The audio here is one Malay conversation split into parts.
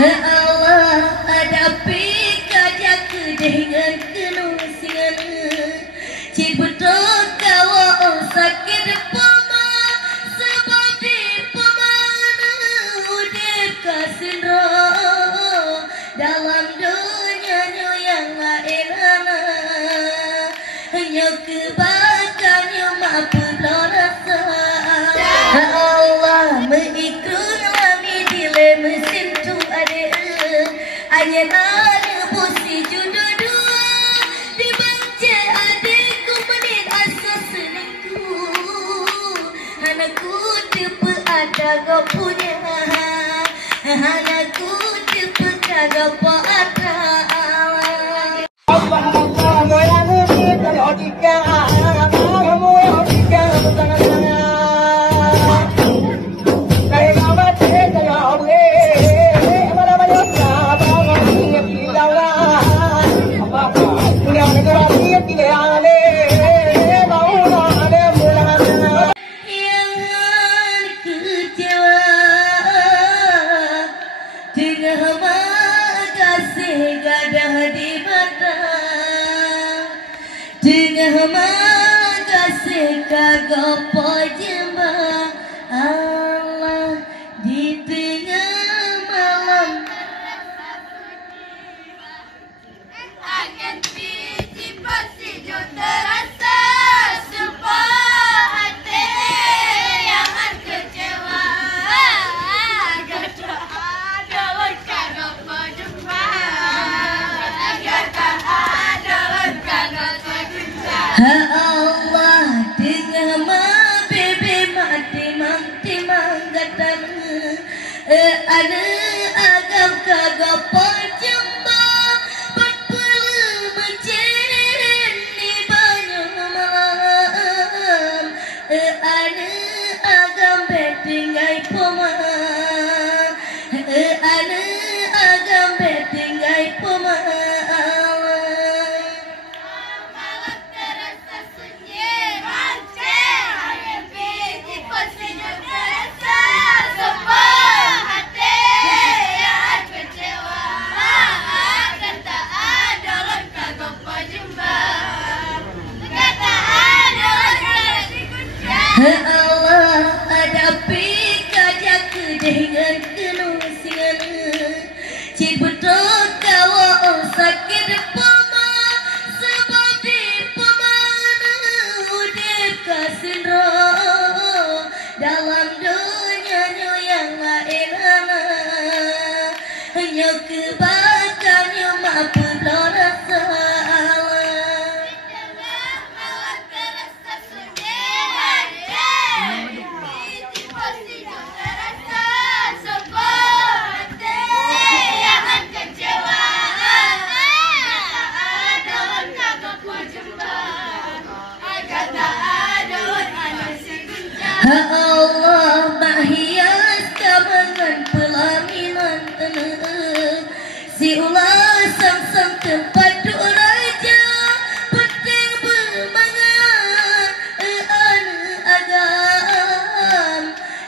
Allah hadapi kajak dengan kenusingan cibutok kawa sakit pama sebab di pemana udip kasindro dalam dunia yang lainana hanya kebakannya mampu rasa Allah mengikut kami dile mesin tu ada ayana pusi jodoh dua dibaca adikku menit asas selingkuh anakku tepe ada kau punya anakku tepe kagak ada Allah moyang ni kalau dika kamu dika tangan kagak pojembang Allah di tengah malam angin biji pasti terasa sebuah hati yang kecewa kata ada kagak pojembang kata ada kagak pojembang ada agam kagak pojembang berpelu mencen di banyak malam ada agam betinggai pemang ada agam betinggai pemang malam terasa sunyi rancang ayam biji pasti terasa sepah Allah hadapi kajak dengan kenusingan cibutok kawa sakit pama sebab di pemana udip kasindro dalam dunia yang lainana hanya kebakannya mampu rasa Allah mahias kamangan pelaminan si ulah sang tempat raja penting bermangan agam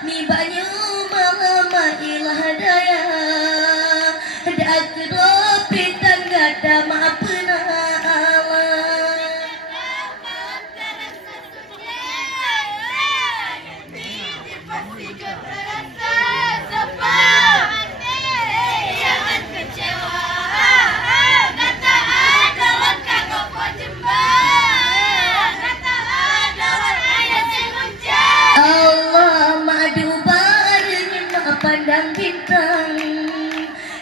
ni banyu mama ilah daya dak keropi tangga da maafna pandang bintang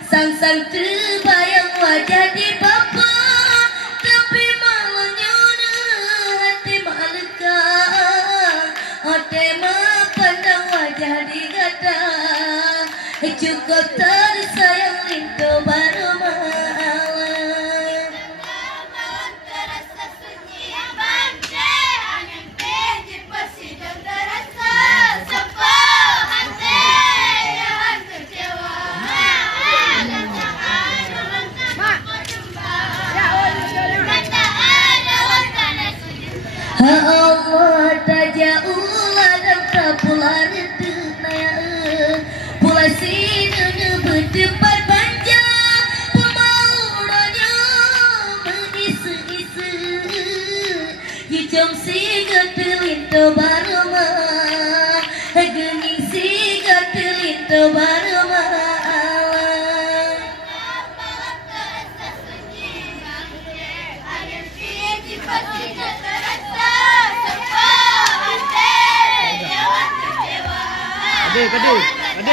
sang terbayang wajah di bapa tapi malangnya hati malekang hati pandang wajah di gada cukup tersayang lintu baru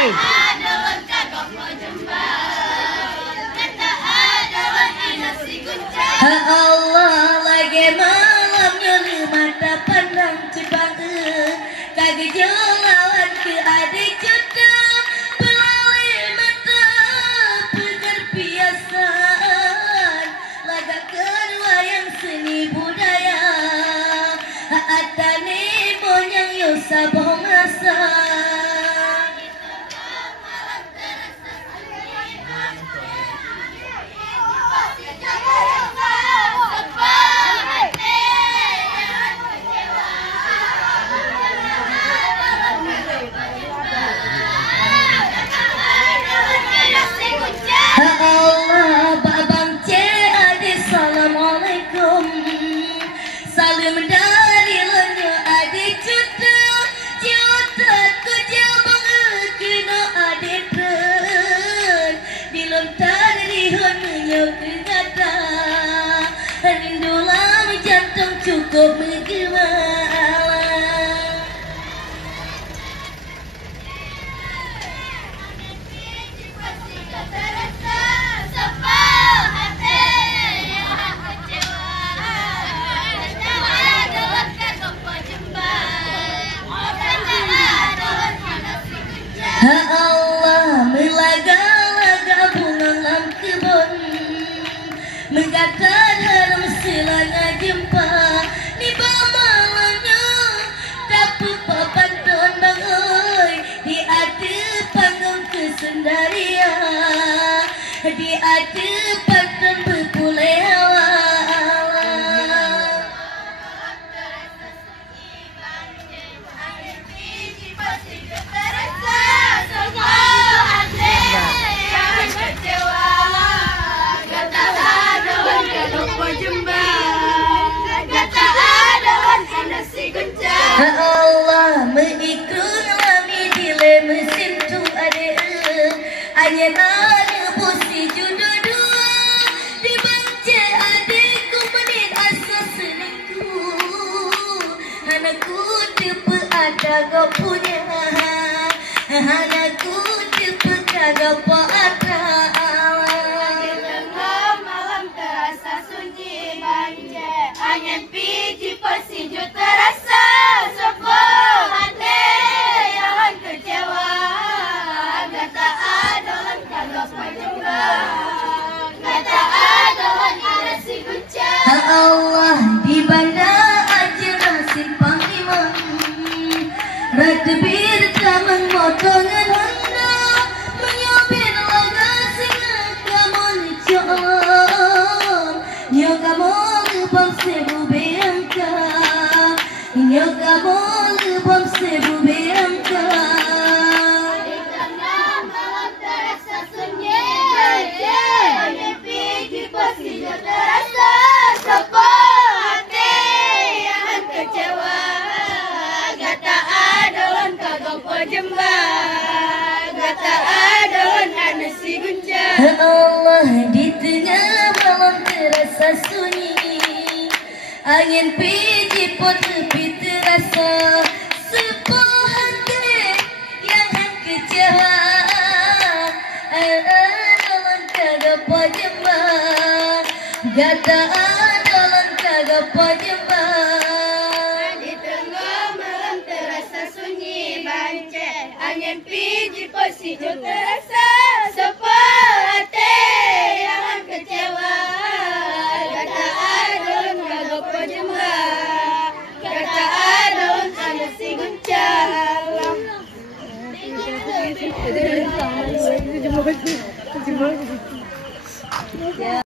Hai. Allah lagi malamnya di mata pandang Cibahe kagak jelawan ke adik juta pelalui mata pegar piasan laga kedua yang seni budaya atane bonyang yosa bongasa. Allah babang ade assalamualaikum salam dari lenyo ade juta ku jabang kena ade ten dilontar di honyo kegata rindulah jantung cukup menggema. Allah melaga-laga bunga lam kebun menggatan harum silanga jumpa di bamalanya tapi papanton bangoy di ade panggung kesendaria di ade panton berpulewa. Allah mengikut lami dile mesin tu ada hanya ada posi judo dua dibaca adikku menit asal senengku anakku tipe ada kau punya anakku tipe kagak ada. Malam terasa sunyi banjir angin piji persinju terasa sopo hati yang kecewa kata adolan kagak pajemba kata adolan ada si kucing. Allah di banda aja nasib panggilan radbir taman motongan handa menyopir laga singa kamu jom nyo kamu bom sebu beangka nyo kamu bom sebu beangka. Di tengah malam terasa sunyi banjir angin piji persinju terasa sopo hati yang kecewa kata adolan kagak pajemba kata adolan ada si gunjang. Allah di tengah malam terasa sunyi angin piji pot lebih terasa sebuah hati yang kecewa adolan kagak pajemba kata adolan kagak pajemba. Di tengah malam terasa sunyi banjir angin piji persinju terasa